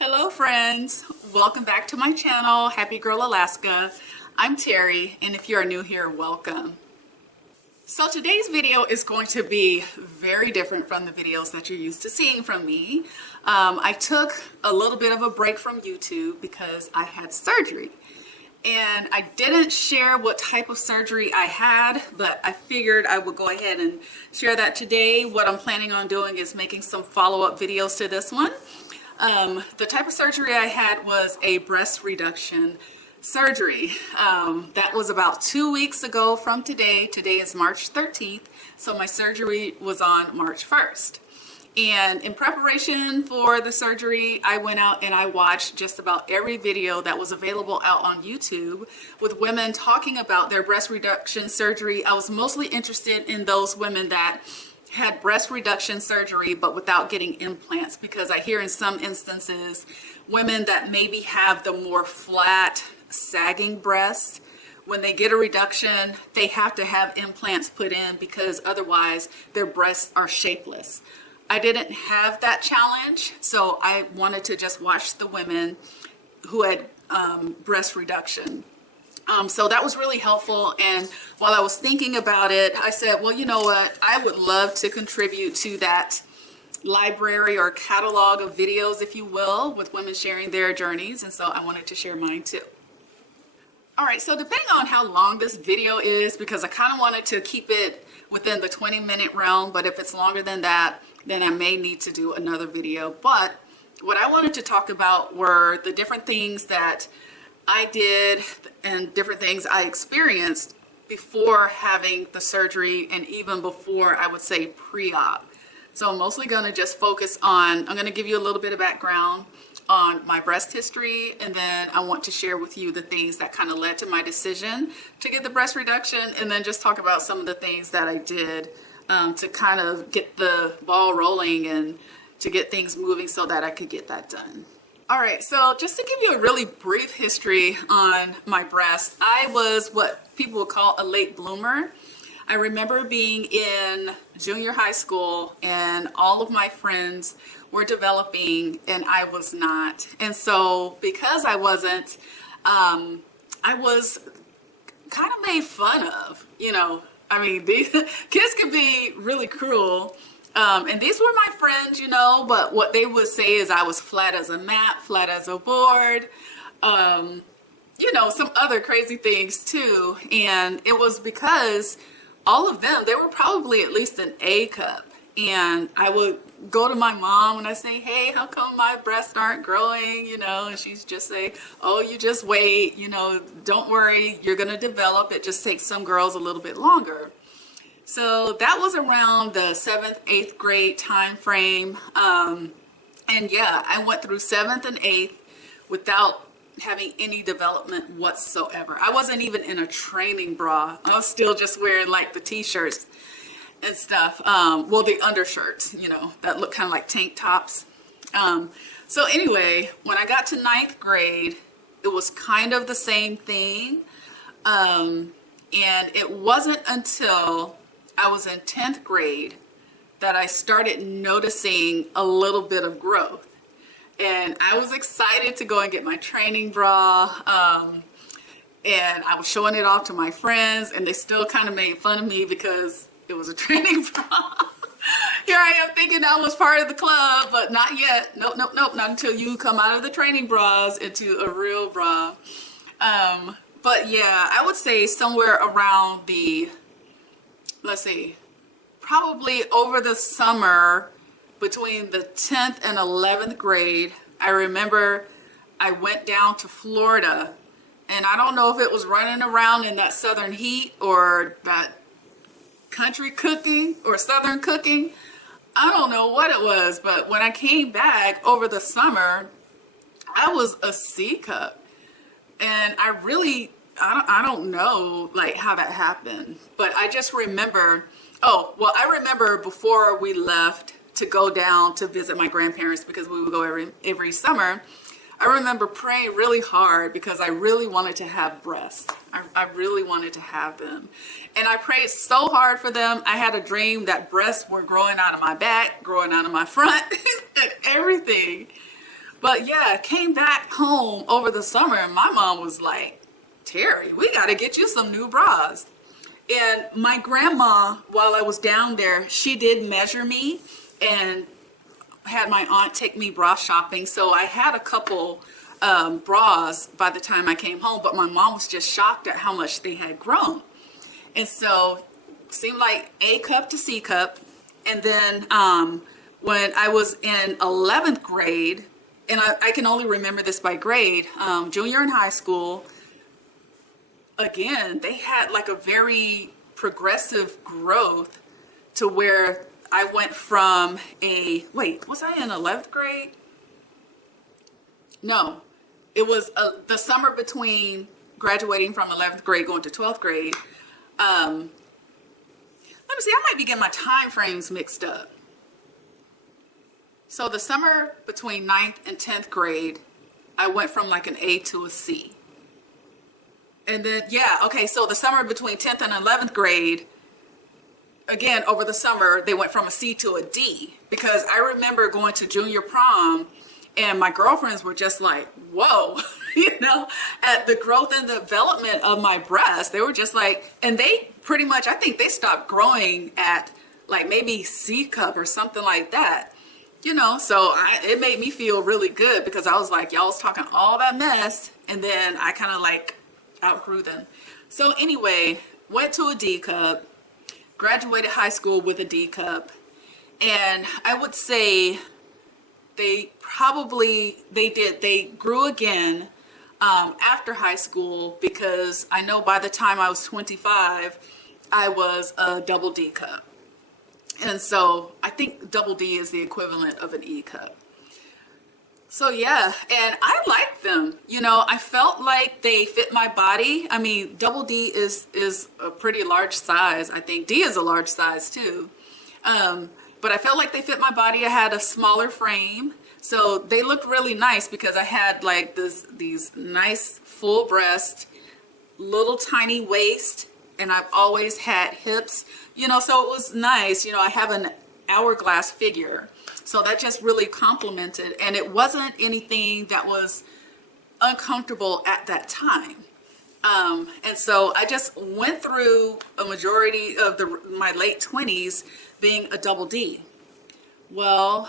Hello friends, welcome back to my channel, Happy Girl Alaska. I'm Terry, and if you are new here, welcome. So today's video is going to be very different from the videos that you're used to seeing from me. I took a little bit of a break from YouTube because I had surgery. And I didn't share what type of surgery I had, but I figured I would go ahead and share that today. What I'm planning on doing is making some follow-up videos to this one. The type of surgery I had was a breast reduction surgery. That was about 2 weeks ago from today. Today is March 13th, so my surgery was on March 1st. And in preparation for the surgery, I went out and I watched just about every video that was available out on YouTube with women talking about their breast reduction surgery. I was mostly interested in those women that had breast reduction surgery but without getting implants, because I hear in some instances women that maybe have the more flat, sagging breast, when they get a reduction, they have to have implants put in because otherwise their breasts are shapeless. I didn't have that challenge, so I wanted to just watch the women who had breast reduction. So that was really helpful, and while I was thinking about it, I said, well, you know what, I would love to contribute to that library or catalog of videos, if you will, with women sharing their journeys, and so I wanted to share mine too. All right, so depending on how long this video is, because I kind of wanted to keep it within the 20-minute realm, but if it's longer than that, then I may need to do another video. But what I wanted to talk about were the different things that I did and different things I experienced before having the surgery, and even before, I would say, pre-op. So I'm mostly going to just focus on, I'm going to give you a little bit of background on my breast history, and then I want to share with you the things that kind of led to my decision to get the breast reduction, and then just talk about some of the things that I did to kind of get the ball rolling and to get things moving so that I could get that done. All right, so just to give you a really brief history on my breast, I was what people would call a late bloomer. I remember being in junior high school and all of my friends were developing and I was not. And so because I wasn't, I was kind of made fun of, you know. I mean, these kids can be really cruel. And these were my friends, you know, but what they would say is I was flat as a mat, flat as a board, you know, some other crazy things too. And it was because all of them, they were probably at least an A cup. And I would go to my mom and I say, hey, how come my breasts aren't growing? You know, and she's just say, oh, you just wait, you know, don't worry, you're going to develop. It just takes some girls a little bit longer. So that was around the 7th, 8th grade time frame. And yeah, I went through 7th and 8th without having any development whatsoever. I wasn't even in a training bra. I was still just wearing like the t-shirts and stuff. Well, the undershirts, you know, that look kind of like tank tops. So anyway, when I got to 9th grade, it was kind of the same thing. And it wasn't until I was in 10th grade that I started noticing a little bit of growth. And I was excited to go and get my training bra. And I was showing it off to my friends, and they still kind of made fun of me because it was a training bra. Here I am thinking I was part of the club, but not yet. Nope, nope, nope. Not until you come out of the training bras into a real bra. But yeah, I would say somewhere around the, let's see, probably over the summer between the 10th and 11th grade, I remember I went down to Florida, and I don't know if it was running around in that southern heat or that country cooking or southern cooking. I don't know what it was, but when I came back over the summer, I was a C cup. And I don't know like how that happened, but I just remember, I remember before we left to go down to visit my grandparents, because we would go every summer, I remember praying really hard because I really wanted to have breasts. I really wanted to have them. And I prayed so hard for them. I had a dream that breasts were growing out of my back, growing out of my front, and everything. But yeah, came back home over the summer and my mom was like, Terry, we got to get you some new bras. And my grandma, while I was down there, she did measure me and had my aunt take me bra shopping. So I had a couple bras by the time I came home, but my mom was just shocked at how much they had grown. And so seemed like A cup to C cup. And then when I was in 11th grade, and I can only remember this by grade, junior in high school, again, they had like a very progressive growth to where I went from was I in 11th grade? No, it was the summer between graduating from 11th grade going to 12th grade. Let me see, I might be getting my time frames mixed up. So the summer between 9th and 10th grade, I went from like an A to a C. And then, yeah, okay, so the summer between 10th and 11th grade, again, over the summer, they went from a C to a D. Because I remember going to junior prom, and my girlfriends were just like, whoa, at the growth and development of my breasts. They were just like, and they pretty much, I think they stopped growing at like maybe C cup or something like that. So it made me feel really good because I was like, y'all was talking all that mess, and then I kind of like outgrew them. So anyway, went to a D cup, graduated high school with a D cup, and I would say they grew again after high school, because I know by the time I was 25, I was a double D cup. And so I think double D is the equivalent of an E cup. So yeah, and I liked them. I felt like they fit my body. I mean, double D is a pretty large size. I think D is a large size too. But I felt like they fit my body. I had a smaller frame. So they looked really nice because I had like these nice full breast, little tiny waist, and I've always had hips, so it was nice. I have an hourglass figure. So that just really complimented, and it wasn't anything that was uncomfortable at that time. And so I just went through a majority of my late 20s being a double D. Well,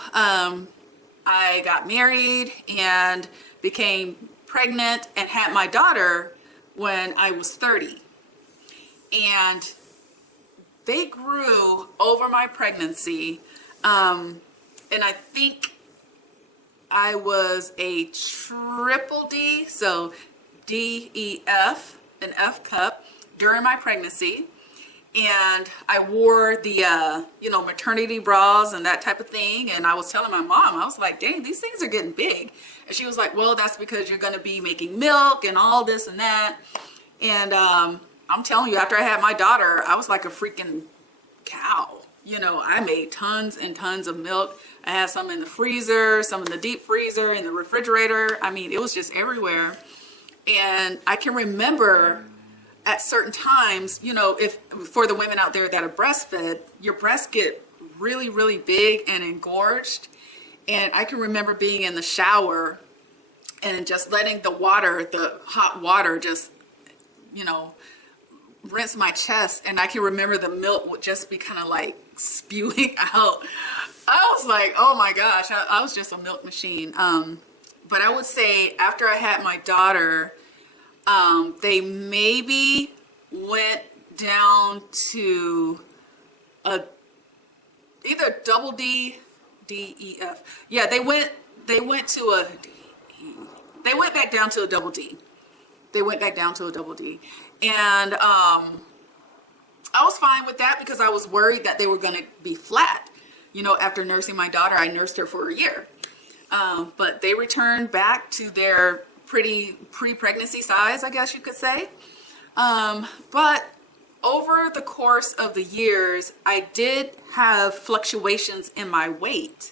I got married and became pregnant and had my daughter when I was 30. And they grew over my pregnancy. And I think I was a triple D, so D, E, F, an F cup during my pregnancy. And I wore the, maternity bras and that type of thing. And I was telling my mom, I was like, dang, these things are getting big. And she was like, well, that's because you're going to be making milk and all this and that. And I'm telling you, after I had my daughter, I was like a freaking cow. I made tons and tons of milk. I had some in the freezer, some in the deep freezer, in the refrigerator. I mean, it was just everywhere. And I can remember at certain times, if for the women out there that are breastfed, your breasts get really, really big and engorged. And I can remember being in the shower and just letting the hot water just, rinse my chest. And I can remember the milk would just be kind of like spewing out. I was like, oh my gosh, I was just a milk machine. But I would say after I had my daughter, they maybe went down to either double D, D, E, F. Yeah, they went back down to a double D. They went back down to a double D. And I was fine with that because I was worried that they were going to be flat. After nursing my daughter, I nursed her for a year. But they returned back to their pretty pre-pregnancy size, I guess you could say. But over the course of the years, I did have fluctuations in my weight.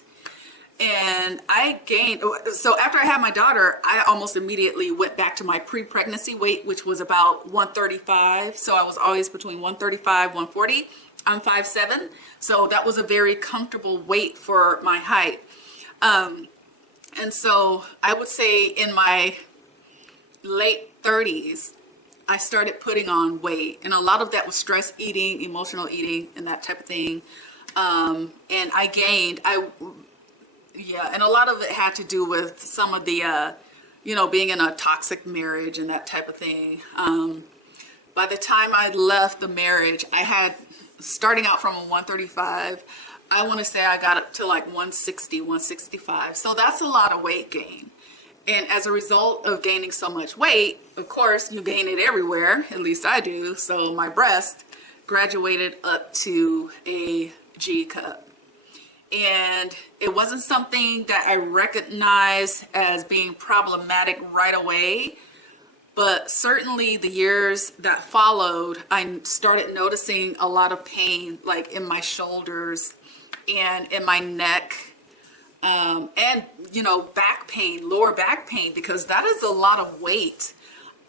And I gained, so after I had my daughter, I almost immediately went back to my pre-pregnancy weight, which was about 135. So I was always between 135, 140. I'm 5'7", so that was a very comfortable weight for my height. And so I would say in my late 30s, I started putting on weight, and a lot of that was stress eating, emotional eating, and that type of thing. And I gained, yeah, and a lot of it had to do with some of the, being in a toxic marriage and that type of thing. By the time I left the marriage, I had, starting out from a 135, I want to say I got up to like 160, 165. So that's a lot of weight gain. And as a result of gaining so much weight, of course, you gain it everywhere, at least I do. So my breast graduated up to a G cup. And it wasn't something that I recognized as being problematic right away. But certainly the years that followed, I started noticing a lot of pain, like in my shoulders and in my neck. And back pain, lower back pain, because that is a lot of weight.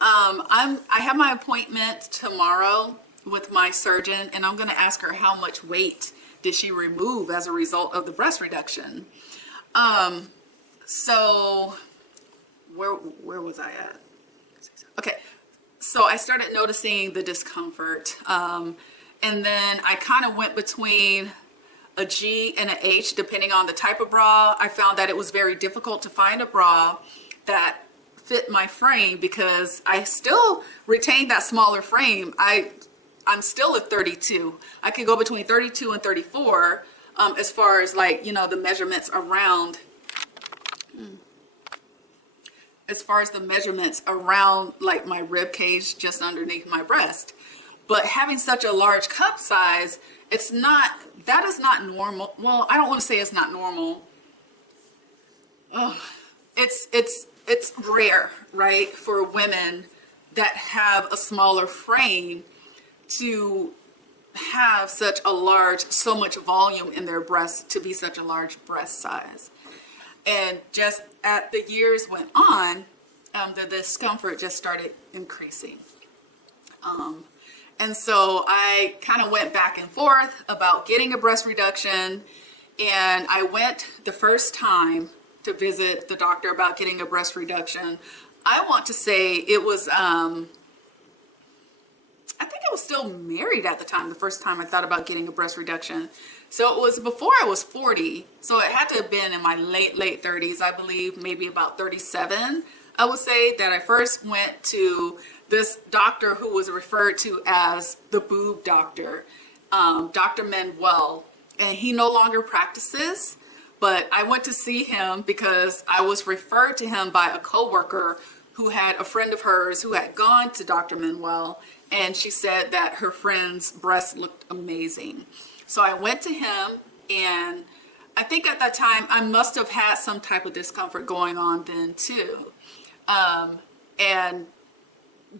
I have my appointment tomorrow with my surgeon, and I'm going to ask her how much weight did she remove as a result of the breast reduction. So where was I at? Okay, so I started noticing the discomfort, and then I kind of went between a G and an H depending on the type of bra. I found that it was very difficult to find a bra that fit my frame because I still retained that smaller frame. I'm still a 32. I could go between 32 and 34 as far as the measurements around like my rib cage just underneath my breast. But having such a large cup size, that is not normal. Well, I don't want to say it's not normal. It's rare, right, for women that have a smaller frame to have so much volume in their breasts to be such a large breast size. And just as the years went on, the discomfort just started increasing. And so I kind of went back and forth about getting a breast reduction. And I went the first time to visit the doctor about getting a breast reduction. I want to say it was, I think I was still married at the time, the first time I thought about getting a breast reduction. So it was before I was 40. So it had to have been in my late 30s, I believe, maybe about 37. I would say that I first went to this doctor who was referred to as the boob doctor, Dr. Manuel, and he no longer practices, but I went to see him because I was referred to him by a coworker who had a friend of hers who had gone to Dr. Manuel, and she said that her friend's breasts looked amazing. So I went to him, and I think at that time I must have had some type of discomfort going on then too. And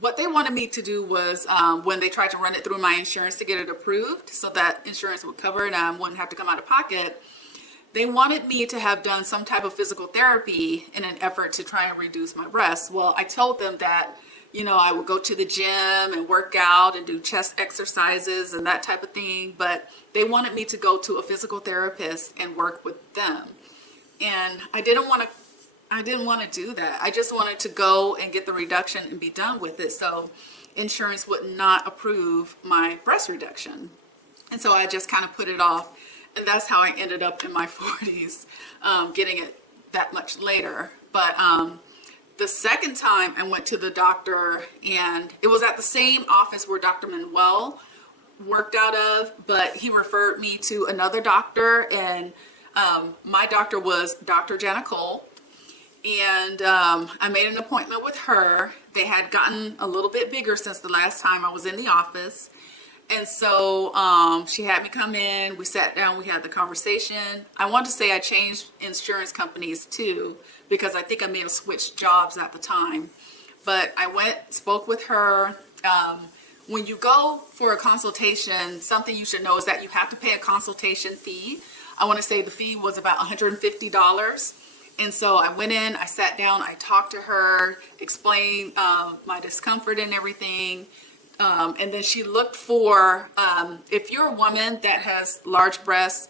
what they wanted me to do was when they tried to run it through my insurance to get it approved so that insurance would cover it and I wouldn't have to come out of pocket, they wanted me to have done some type of physical therapy in an effort to try and reduce my breasts. Well, I told them that, I would go to the gym and work out and do chest exercises and that type of thing, but they wanted me to go to a physical therapist and work with them. And I didn't want to do that. I just wanted to go and get the reduction and be done with it. So insurance would not approve my breast reduction. And so I just kind of put it off. And that's how I ended up in my 40s, getting it that much later. But the second time I went to the doctor, and it was at the same office where Dr. Manuel worked out of, but he referred me to another doctor, and my doctor was Dr. Jana Cole. And I made an appointment with her. They had gotten a little bit bigger since the last time I was in the office. And so she had me come in, we sat down, we had the conversation. I want to say I changed insurance companies too, because I think I may have switched jobs at the time. But I went, spoke with her. When you go for a consultation, something you should know is that you have to pay a consultation fee. I want to say the fee was about $150. And so I went in, I sat down, I talked to her, explained my discomfort and everything. And then she looked for, if you're a woman that has large breasts,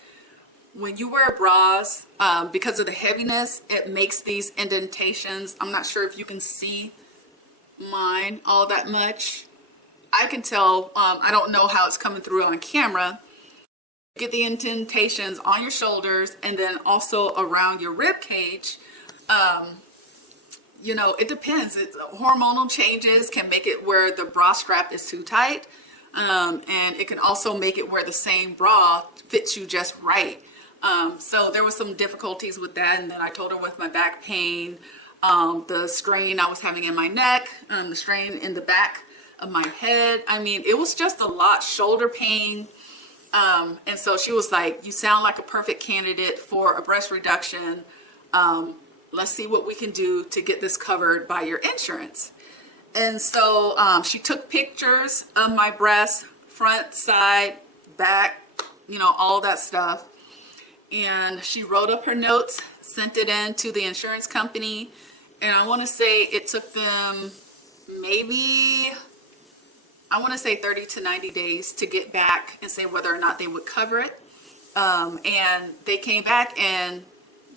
when you wear bras, because of the heaviness, it makes these indentations. I'm not sure if you can see mine all that much. I can tell, I don't know how it's coming through on camera. Get the indentations on your shoulders and then also around your rib cage. You know, it depends. Hormonal changes can make it where the bra strap is too tight. And it can also make it where the same bra fits you just right. So there was some difficulties with that. And then I told her with my back pain, the strain I was having in my neck, the strain in the back of my head. I mean, it was just a lot. Shoulder pain. And so she was like, you sound like a perfect candidate for a breast reduction. Let's see what we can do to get this covered by your insurance. And so she took pictures of my breasts, front, side, back, you know, all that stuff. And she wrote up her notes, sent it in to the insurance company. And I want to say it took them maybe, I want to say 30 to 90 days to get back and say whether or not they would cover it. And they came back and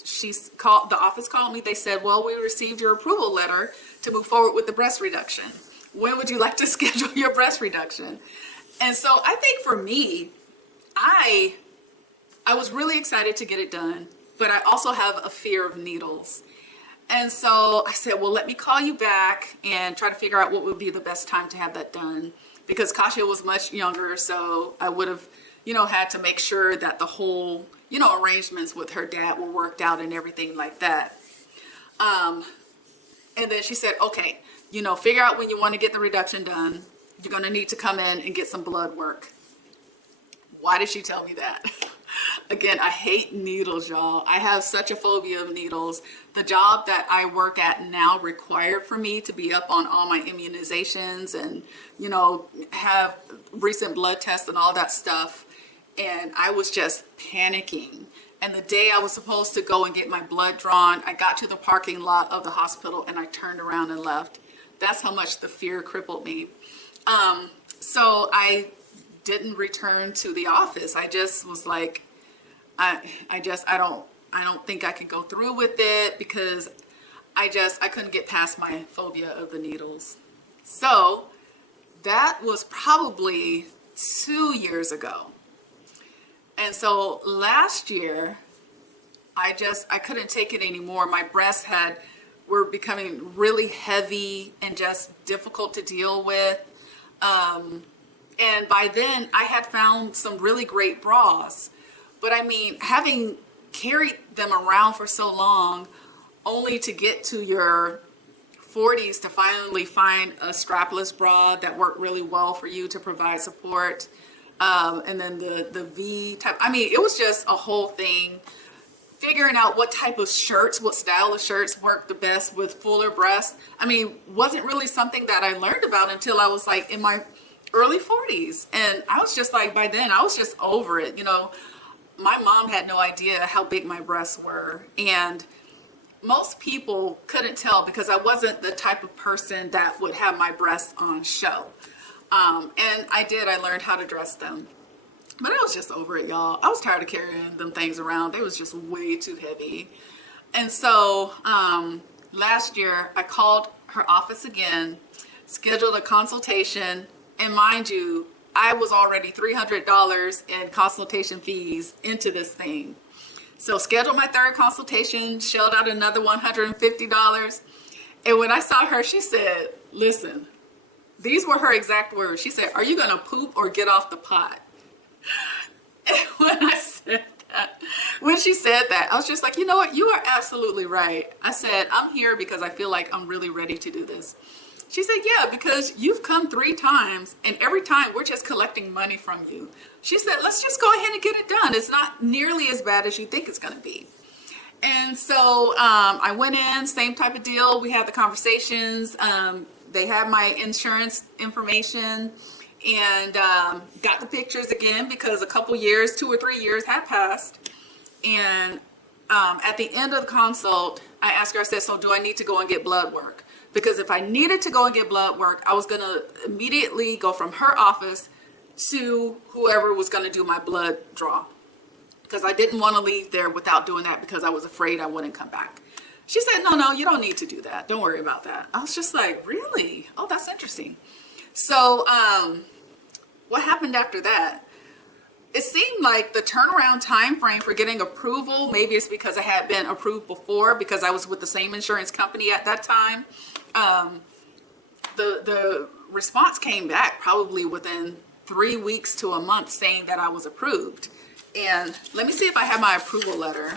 the office called me. They said, well, we received your approval letter to move forward with the breast reduction. When would you like to schedule your breast reduction? And so I think for me, I was really excited to get it done, but I also have a fear of needles. And so I said, well, let me call you back and try to figure out what would be the best time to have that done, because Kasha was much younger. So I would have, you know, had to make sure that the whole, you know, arrangements with her dad were worked out and everything like that. And then she said, okay, you know, figure out when you want to get the reduction done. You're going to need to come in and get some blood work. Why did she tell me that? Again, I hate needles, y'all. I have such a phobia of needles. The job that I work at now required for me to be up on all my immunizations and, you know, have recent blood tests and all that stuff. And I was just panicking. And the day I was supposed to go and get my blood drawn, I got to the parking lot of the hospital and I turned around and left. That's how much the fear crippled me. So I didn't return to the office. I just was like, I don't think I can go through with it, because I couldn't get past my phobia of the needles. So that was probably 2 years ago. And so last year, I couldn't take it anymore. My breasts were becoming really heavy and just difficult to deal with. And by then I had found some really great bras, but I mean, having carried them around for so long, only to get to your 40s to finally find a strapless bra that worked really well for you to provide support. And then the V type, I mean, it was just a whole thing. Figuring out what type of shirts, what style of shirts work the best with fuller breasts. I mean, wasn't really something that I learned about until I was like in my early 40s. And I was just like, by then I was just over it. You know, my mom had no idea how big my breasts were. And most people couldn't tell because I wasn't the type of person that would have my breasts on show. And I learned how to dress them. But I was just over it, y'all. I was tired of carrying them things around. They was just way too heavy. And so last year, I called her office again, scheduled a consultation. And mind you, I was already $300 in consultation fees into this thing. So scheduled my third consultation, shelled out another $150. And when I saw her, she said, listen, these were her exact words. She said, are you going to poop or get off the pot? And when she said that, I was just like, you know what? You are absolutely right. I said, I'm here because I feel like I'm really ready to do this. She said, yeah, because you've come 3 times and every time we're just collecting money from you. She said, let's just go ahead and get it done. It's not nearly as bad as you think it's going to be. And so I went in, same type of deal. We had the conversations. They had my insurance information. And got the pictures again because a couple years, 2 or 3 years had passed. And at the end of the consult, I asked her, I said, so do I need to go and get blood work? Because if I needed to go and get blood work, I was going to immediately go from her office to whoever was going to do my blood draw. because I didn't want to leave there without doing that because I was afraid I wouldn't come back. She said, no, you don't need to do that. Don't worry about that. I was just like, really? Oh, that's interesting. So what happened after that? It seemed like the turnaround time frame for getting approval, maybe it's because I had been approved before because I was with the same insurance company at that time. The response came back probably within 3 weeks to a month saying that I was approved. And let me see if I have my approval letter.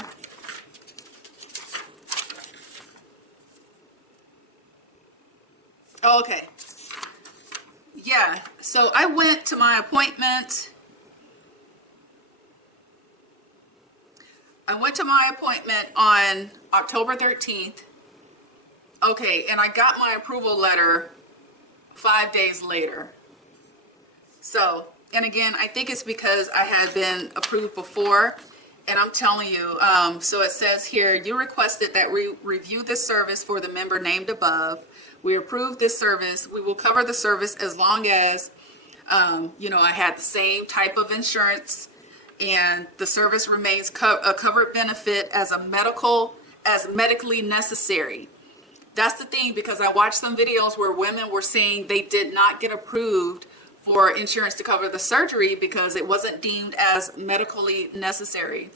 Okay. Yeah, so I went to my appointment. On October 13th. Okay, and I got my approval letter 5 days later. So, and again, I think it's because I had been approved before. And I'm telling you, so it says here, you requested that we review this service for the member named above. We approved this service. We will cover the service as long as, I had the same type of insurance and the service remains a covered benefit as medically necessary. That's the thing, because I watched some videos where women were saying they did not get approved for insurance to cover the surgery because it wasn't deemed as medically necessary.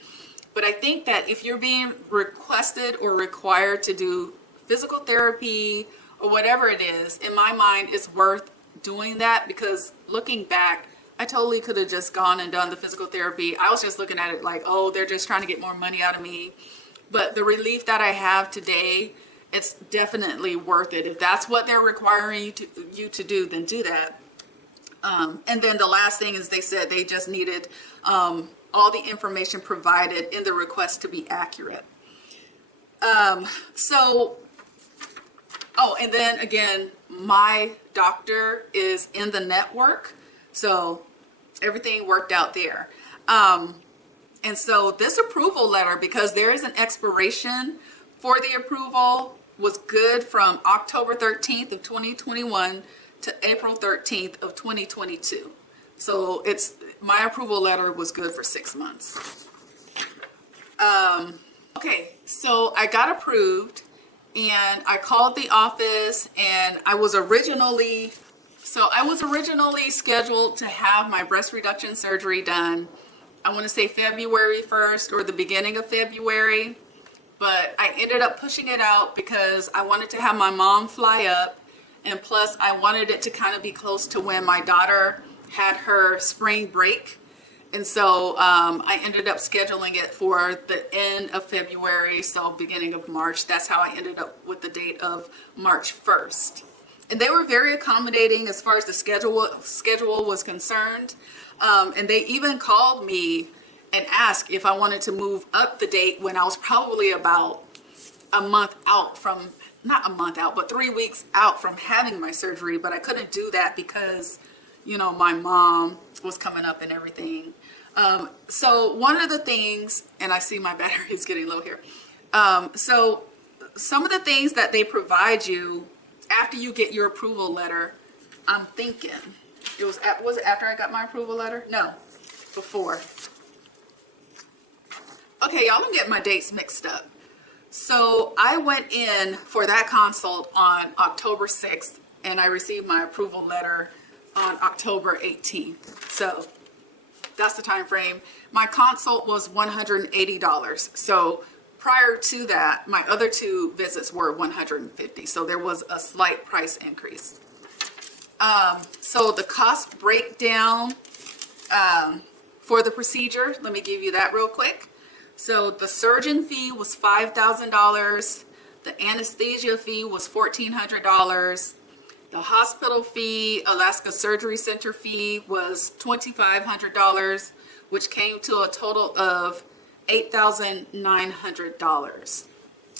But I think that if you're being requested or required to do physical therapy or whatever it is, in my mind, it's worth doing that, because looking back, I totally could have just gone and done the physical therapy. I was just looking at it like, oh, they're just trying to get more money out of me. But the relief that I have today, it's definitely worth it. If that's what they're requiring you to do, then do that. And then the last thing is they said they just needed all the information provided in the request to be accurate. And then again, my doctor is in the network, so everything worked out there. And so this approval letter, because there is an expiration for the approval, was good from October 13th of 2021 to April 13th of 2022. So my approval letter was good for 6 months. Okay, so I got approved and I called the office, and I was originally scheduled to have my breast reduction surgery done, I want to say February 1st or the beginning of February. But I ended up pushing it out because I wanted to have my mom fly up, and plus I wanted it to kind of be close to when my daughter had her spring break. And so I ended up scheduling it for the end of February, so beginning of March. That's how I ended up with the date of March 1st. And they were very accommodating as far as the schedule was concerned. And they even called me and asked if I wanted to move up the date when I was probably about a month out from, not a month out, but 3 weeks out from having my surgery. But I couldn't do that because, my mom was coming up and everything. So one of the things, and I see my battery is getting low here. So some of the things that they provide you after you get your approval letter, I'm thinking, was it after I got my approval letter? No, before. Okay, y'all, I'm getting my dates mixed up. So I went in for that consult on October 6th, and I received my approval letter on October 18th. So that's the time frame. My consult was $180. So prior to that, my other 2 visits were $150. So there was a slight price increase. So the cost breakdown for the procedure, let me give you that real quick. So the surgeon fee was $5,000. The anesthesia fee was $1,400. The hospital fee, Alaska Surgery Center fee, was $2,500, which came to a total of $8,900.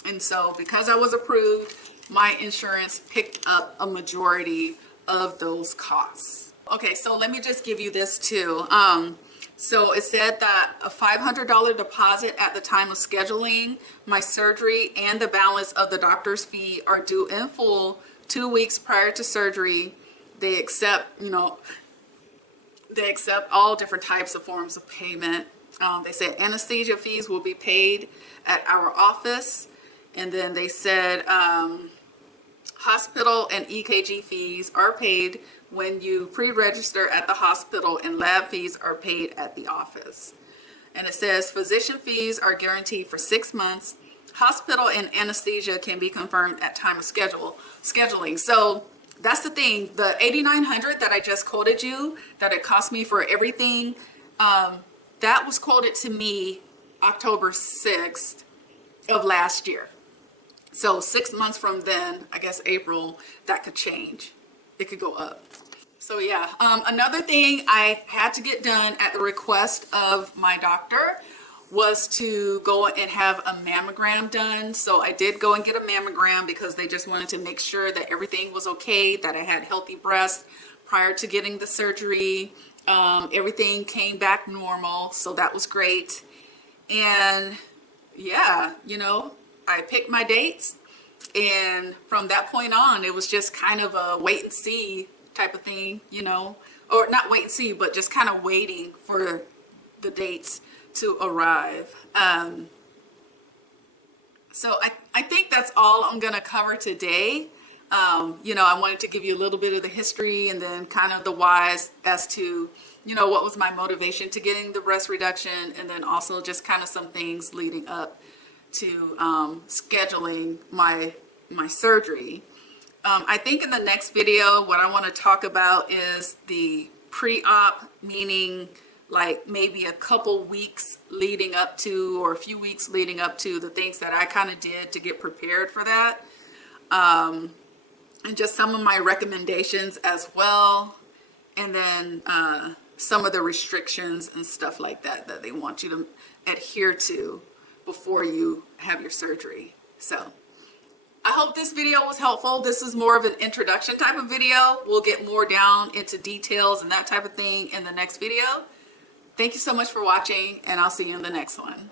And so because I was approved, my insurance picked up a majority of those costs. Okay, so let me just give you this too. So it said that a $500 deposit at the time of scheduling my surgery and the balance of the doctor's fee are due in full 2 weeks prior to surgery. They accept, all different types of forms of payment. They said anesthesia fees will be paid at our office. And then they said hospital and EKG fees are paid when you pre-register at the hospital, and lab fees are paid at the office. And it says physician fees are guaranteed for 6 months. Hospital and anesthesia can be confirmed at time of scheduling. So that's the thing. The $8,900 that I just quoted you, that it cost me for everything, that was quoted to me October 6th of last year. So 6 months from then, I guess April, that could change. It could go up. So yeah, another thing I had to get done at the request of my doctor was to go and have a mammogram done. So I did go and get a mammogram because they just wanted to make sure that everything was okay, that I had healthy breasts prior to getting the surgery. Everything came back normal, so that was great. And yeah, you know, I picked my dates, and from that point on, it was just kind of a wait and see type of thing, you know, or not wait and see, but just kind of waiting for the dates to arrive. So I think that's all I'm gonna cover today. You know, I wanted to give you a little bit of the history and then kind of the whys as to, you know, what was my motivation to getting the breast reduction, and then also just kind of some things leading up to scheduling my surgery. I think in the next video, what I want to talk about is the pre-op, meaning like maybe a couple weeks leading up to, or a few weeks leading up to, the things that I kind of did to get prepared for that. And just some of my recommendations as well. And then some of the restrictions and stuff like that that they want you to adhere to before you have your surgery. So I hope this video was helpful. This is more of an introduction type of video. We'll get more down into details and that type of thing in the next video. Thank you so much for watching, and I'll see you in the next one.